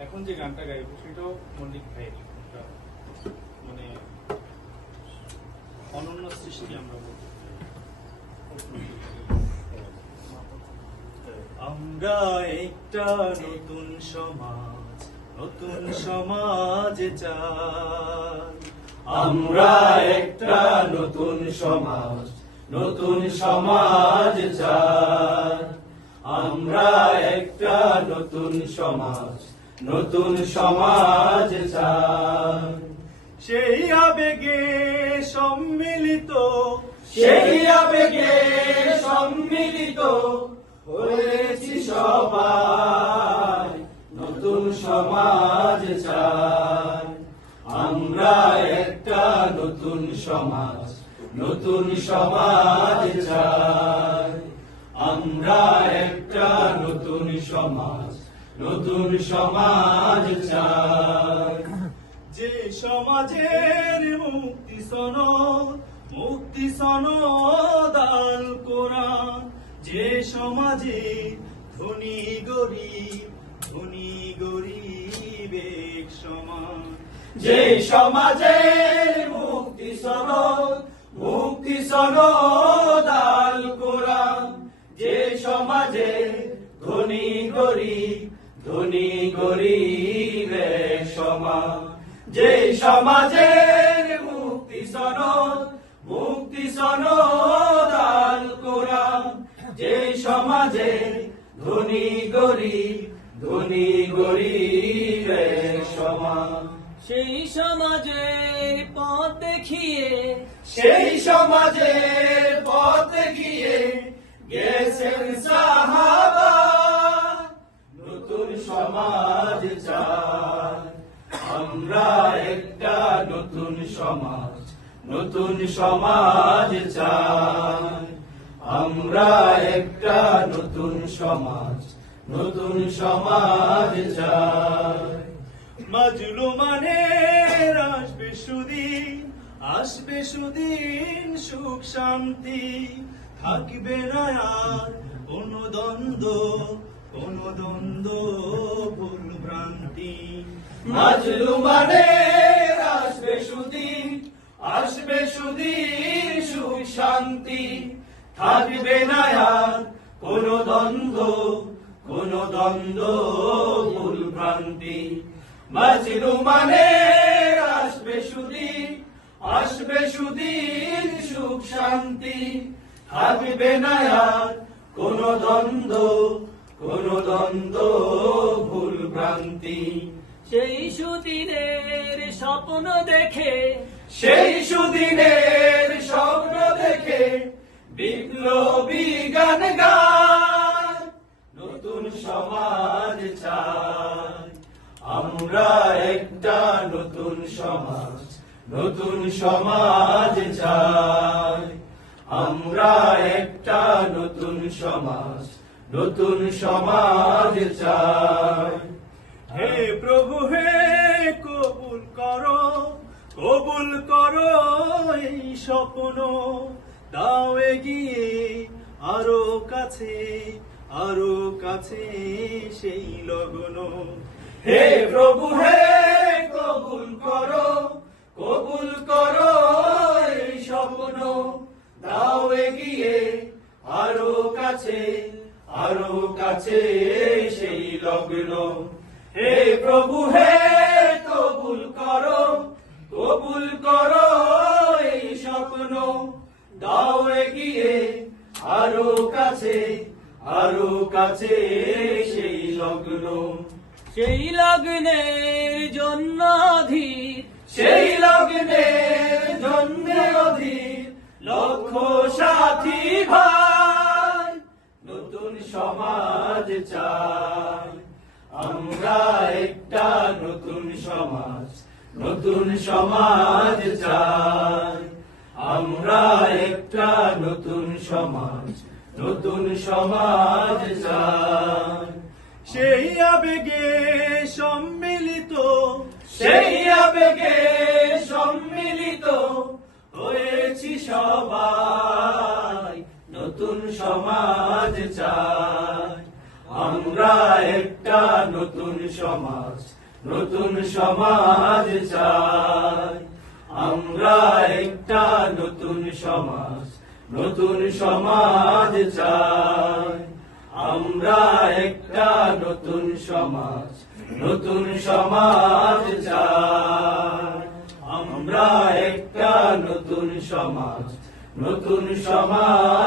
এখন যে গানটা গাইবো সেটাও মল্লিক ভাইয়ের একটা মানে অনন্য সৃষ্টি আমরা বলতে আমরা একটা নতুন সমাজ চাই আমরা একটা নতুন সমাজ চাই আমরা একটা নতুন সমাজ চাই সেই আবেগে সম্মিলিত হয়েছি সবাই নতুন সমাজ চাই আমরা একটা নতুন সমাজ চাই আমরা একটা নতুন সমাজ চাই যে সমাজের মুক্তি সনদ আল কোরআন যে সমাজে ধনী গরিব এক সমান যে সমাজের মুক্তি সনদ আল কোরআন যে সমাজে ধনী গরিব এক সমান যে সমাজের মুক্তি সনদ আল কোরআন যে সমাজে ধনী গরিব এক সমান সেই সমাজের পথ দেখিয়ে গেছেন সাহাবা নতুন সমাজ চাই আমরা একটা নতুন সমাজ চাই আমরা একটা নতুন সমাজ চাই মাজলুমানের আসবে সুদিন সুখ শান্তি থাকবে না আর কোনো দ্বন্দ্ব ভুল ভ্রান্তি মাজলুমানের আসবে সুদিন সুখ শান্তি থাকবে না আর কোনো দ্বন্দ্ব ভুল ভ্রান্তি মাজলুমানের আসবে সুদিন সুখ শান্তি থাকবে না আর কোনো দ্বন্দ্ব ভুল ভ্রান্তি সেই সুদিনের স্বপ্ন দেখে বিপ্লবী গান গায় নতুন সমাজ চাই আমরা একটা নতুন সমাজ চাই আমরা একটা নতুন সমাজ চাই হে প্রভু হে কবুল করো এই স্বপ্ন দাও এগিয়ে আরো কাছে সেই লগ্ন হে প্রভু হে কবুল করো এই স্বপ্ন দাও এগিয়ে আরো কাছে সেই লগ্ন হে প্রভু হে কবুল করো এই স্বপ্ন দাও এগিয়ে আরো কাছে সেই লগ্ন সেই লগ্নের জন্য অধীর লক্ষ সাথী ভাই নতুন সমাজ চাই আমরা একটা নতুন সমাজ চাই আমরা একটা নতুন সমাজ চাই সেই আবেগে সম্মিলিত হয়েছি সবাই নতুন সমাজ চাই আমরা একটা একটা নতুন সমাজ, নতুন সমাজ চাই। আমরা একটা নতুন সমাজ, নতুন সমাজ চাই। আমরা একটা নতুন সমাজ, নতুন সমাজ চাই। আমরা একটা নতুন সমাজ, নতুন সমাজ